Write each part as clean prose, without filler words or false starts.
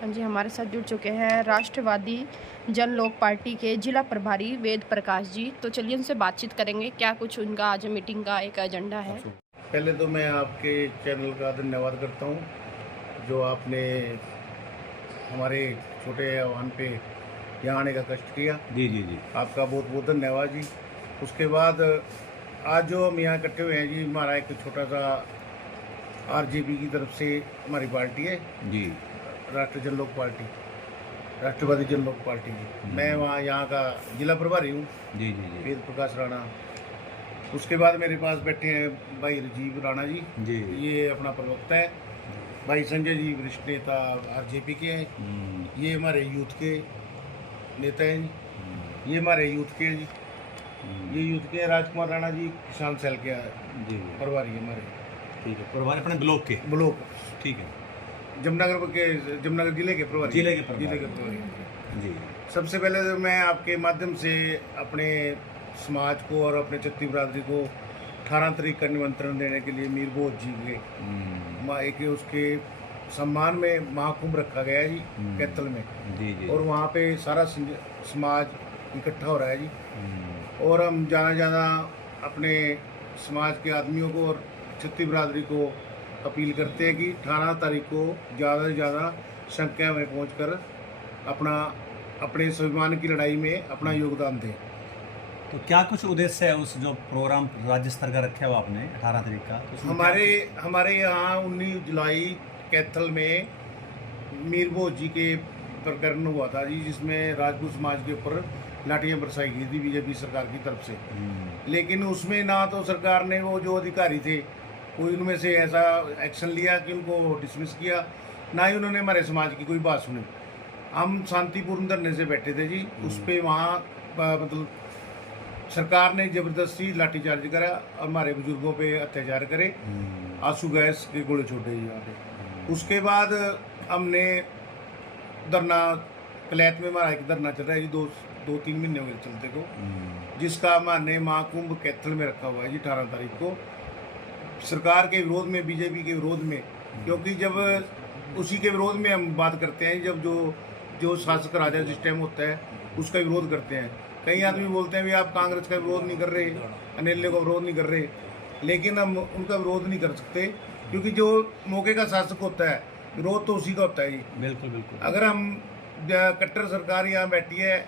हाँ जी, हमारे साथ जुड़ चुके हैं राष्ट्रवादी जन लोक पार्टी के जिला प्रभारी वेद प्रकाश जी। तो चलिए उनसे बातचीत करेंगे, क्या कुछ उनका आज मीटिंग का एक एजेंडा है। पहले तो मैं आपके चैनल का धन्यवाद करता हूँ, जो आपने हमारे छोटे आह्वान पे यहाँ आने का कष्ट किया। जी, जी, जी। आपका बहुत बहुत धन्यवाद जी। उसके बाद आज जो हम यहाँ इकट्ठे हुए हैं जी, हमारा एक छोटा सा आरजेपी की तरफ से हमारी पार्टी है, जी। राष्ट्रीय जन लोक पार्टी, राष्ट्रवादी जन लोक पार्टी की। मैं वहाँ यहाँ का जिला प्रभारी हूँ, जी, जी, जी। वेद प्रकाश राणा। उसके बाद मेरे पास बैठे हैं भाई राजीव राणा जी, जी। ये अपना प्रवक्ता है। भाई संजय जी वरिष्ठ नेता आरजेपी के हैं, ये हमारे यूथ के नेता हैं जी, ये हमारे यूथ के हैं जी, ये यूथ के राजकुमार राणा जी किसान सेल के जी। प्रभारी है हमारे, ठीक है, प्रभारी अपने ब्लॉक के। ब्लॉक ठीक है। जमनगर जिले के प्रभारी, जिले के प्रभारी। जिले के प्रभारी जी। सबसे पहले तो मैं आपके माध्यम से अपने समाज को और अपने छत्ती बिरादरी को 18 तारीख का निमंत्रण देने के लिए मीर भोज जी के एक उसके सम्मान में महाकुंभ रखा गया है जी, कैथल में। जी, जी। और वहाँ पे सारा समाज इकट्ठा हो रहा है जी। और हम ज़्यादा अपने समाज के आदमियों को और छत्ती बिरादरी को अपील करते हैं कि 18 तारीख को ज़्यादा से ज़्यादा संख्या में पहुंचकर अपने स्वाभिमान की लड़ाई में अपना योगदान दें। तो क्या कुछ उद्देश्य है उस जो प्रोग्राम राज्य स्तर का रखा हुआ आपने 18 तारीख का? तो हमारे यहाँ 19 जुलाई कैथल में मीर भोज जी के प्रकरण हुआ था जी, जिसमें राजपूत समाज के ऊपर लाठियाँ बरसाई गई थी बीजेपी सरकार की तरफ से। लेकिन उसमें ना तो सरकार ने वो जो अधिकारी थे कोई उनमें से ऐसा एक्शन लिया कि उनको डिसमिस किया, ना ही उन्होंने हमारे समाज की कोई बात सुनी। हम शांतिपूर्ण धरने से बैठे थे जी, उस पर वहाँ मतलब सरकार ने ज़बरदस्ती लाठीचार्ज करा और हमारे बुजुर्गों पे अत्याचार करे, आंसू गैस के गोले छोड़े यहाँ पे। उसके बाद हमने धरना कलैत में, हमारा एक धरना चल रहा है जी, दो तीन महीने हो गए चलते को, जिसका हमारे महाकुंभ कैथल में रखा हुआ है जी 18 तारीख को, सरकार के विरोध में, बीजेपी के विरोध में। क्योंकि जब उसी के विरोध में हम बात करते हैं, जब जो शासक राजा सिस्टम होता है उसका विरोध करते हैं। कई आदमी बोलते हैं भी आप कांग्रेस का विरोध नहीं कर रहे, एनएलए का विरोध नहीं कर रहे, लेकिन हम उनका विरोध नहीं कर सकते, क्योंकि जो मौके का शासक होता है विरोध तो उसी का होता है जी। बिल्कुल बिल्कुल। अगर हम कट्टर सरकार यहाँ बैठी है,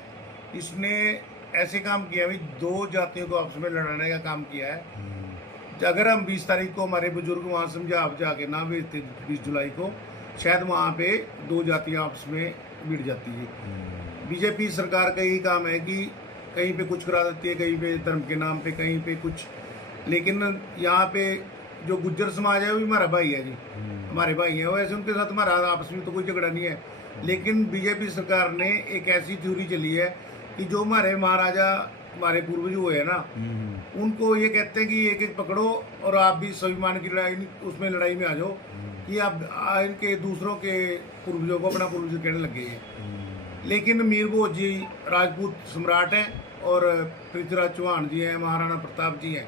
इसने ऐसे काम किया भी दो जातियों को आपस में लड़ाने का काम किया है। अगर हम 20 तारीख को हमारे बुजुर्ग वहाँ समझा जाके ना भेजते 20 जुलाई को, शायद वहाँ पे दो जातियाँ आपस में भिड़ जाती है। बीजेपी सरकार का यही काम है कि कहीं पे कुछ करा देती है, कहीं पे धर्म के नाम पे, कहीं पे कुछ। लेकिन यहाँ पे जो गुज्जर समाज है वो भी हमारा भाई है जी, हमारे भाई हैं। वैसे उनके साथ हमारा आपस में तो कोई झगड़ा नहीं है, लेकिन बीजेपी सरकार ने एक ऐसी थ्योरी चली है कि जो हमारे महाराजा, हमारे पूर्वज हुए हैं ना, उनको ये कहते हैं कि एक एक पकड़ो और आप भी स्वाभिमान की लड़ाई, उसमें लड़ाई में आ जाओ, कि आप इनके दूसरों के पूर्वजों को अपना पूर्वज कहने लग गए हैं। लेकिन मीर भोज जी राजपूत सम्राट हैं और पृथ्वीराज चौहान जी हैं, महाराणा प्रताप जी हैं।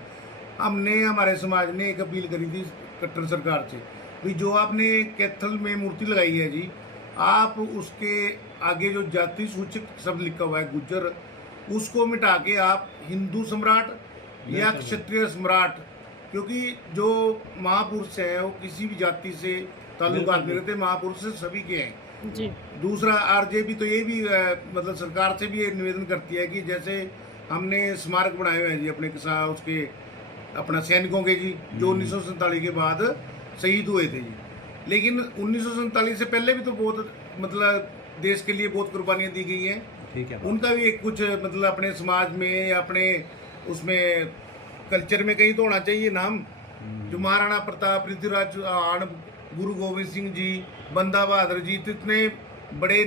हमने, हमारे समाज ने एक अपील करी थी कट्टर सरकार से भी जो आपने कैथल में मूर्ति लगाई है जी, आप उसके आगे जो जाति सूचक शब्द लिखा हुआ है गुज्जर, उसको मिटा के आप हिंदू सम्राट या क्षत्रिय सम्राट, क्योंकि जो महापुरुष हैं वो किसी भी जाति से ताल्लुकात नहीं रखते, महापुरुष सभी के हैं जी। दूसरा आरजेपी तो ये भी मतलब सरकार से भी ये निवेदन करती है कि जैसे हमने स्मारक बनाए हुए हैं जी अपने किसान, उसके अपना सैनिकों के जी, जो 1947 के बाद शहीद हुए थे जी। लेकिन 1947 से पहले भी तो बहुत मतलब देश के लिए बहुत कुर्बानियाँ दी गई हैं। ठीक है। उनका भी एक कुछ मतलब अपने समाज में या अपने उसमें कल्चर में कहीं तो होना चाहिए नाम। जो महाराणा प्रताप, पृथ्वीराज चौहान, गुरु गोविंद सिंह जी, बंदा बहादुर जी, तो इतने बड़े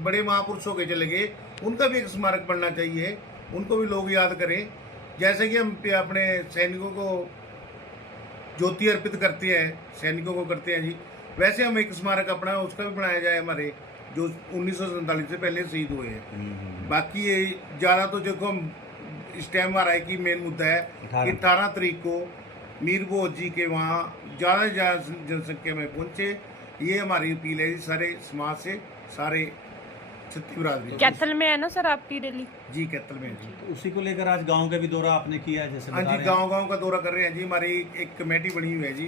बड़े महापुरुष होके चले गए, उनका भी एक स्मारक बनना चाहिए, उनको भी लोग याद करें। जैसे कि हम अपने सैनिकों को ज्योति अर्पित करते हैं, सैनिकों को करते हैं जी, वैसे हम एक स्मारक अपना उसका भी बनाया जाए, हमारे जो 1947 से पहले शहीद हुए हैं। बाकी ये ज़्यादा तो देखो हम इस टाइम हमारा है कि मेन मुद्दा है कि 18 तारीख को मीर भोज जी के वहाँ ज़्यादा से ज़्यादा जनसंख्या में पहुँचे ये हमारी अपील है जी सारे समाज से, सारे छत्ती बिरादरी। कैथल में है ना सर आपकी रैली? जी कैथल में है जी। तो उसी को लेकर आज गांव का भी दौरा आपने किया है, जैसे हाँ बता जी, रहे हैं। गांव का दौरा कर रहे हैं जी। हमारी एक कमेटी बनी हुई है जी,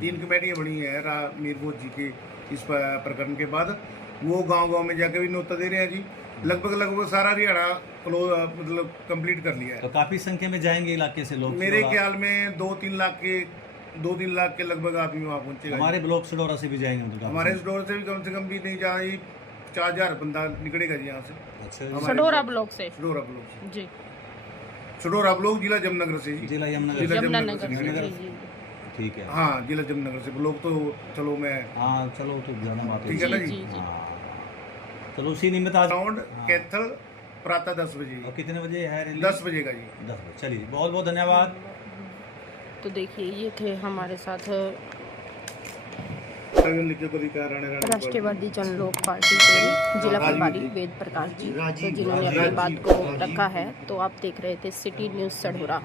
3 कमेटियाँ बनी है मीरपुर जी के इस प्रकरण के बाद। वो गांव में जाके भी न्योता दे रहे हैं जी। लगभग सारा हरियाणा मतलब कंप्लीट कर लिया है। तो काफी संख्या में जाएंगे इलाके से लोग। मेरे सिडौरा- ख्याल में 2-3 लाख के लगभग आदमी वहाँ पहुंचेगा। हमारे ब्लॉक सिडौरा से भी जाएंगे तो काफी हमारे संख्या। स्टोर से भी कम से कम भी नहीं जहाँ 4000 बंदा निकलेगा जी यहाँ से। अच्छा जी। हमारे सडोरा ब्लॉक से? सडोरा ब्लॉक जी, सडोरा ब्लॉक जिला जमनगर से जी। जिला यमुनानगर जिला से। यमुनानगर से, यमुनानगर जी, जी। ठीक है। हाँ, जिला जमनगर से। ब्लॉक तो चलो मैं हाँ चलो तो ज्यादा बात है। ठीक है ना जी, जी। जी, जी। हाँ। चलो उसी निमित्त आज राउंड हाँ। कैथल प्रातः 10 बजे। और कितने बजे है रैली? 10 बजे का जी। 10 बजे। चलिए बहुत बहुत धन्यवाद। तो देखिए ये थे हमारे साथ राष्ट्रवादी जन लोक पार्टी के जिला प्रभारी वेद प्रकाश जी, तो जिन्होंने अपनी बात को रखा है। तो आप देख रहे थे सिटी न्यूज़ सढौरा।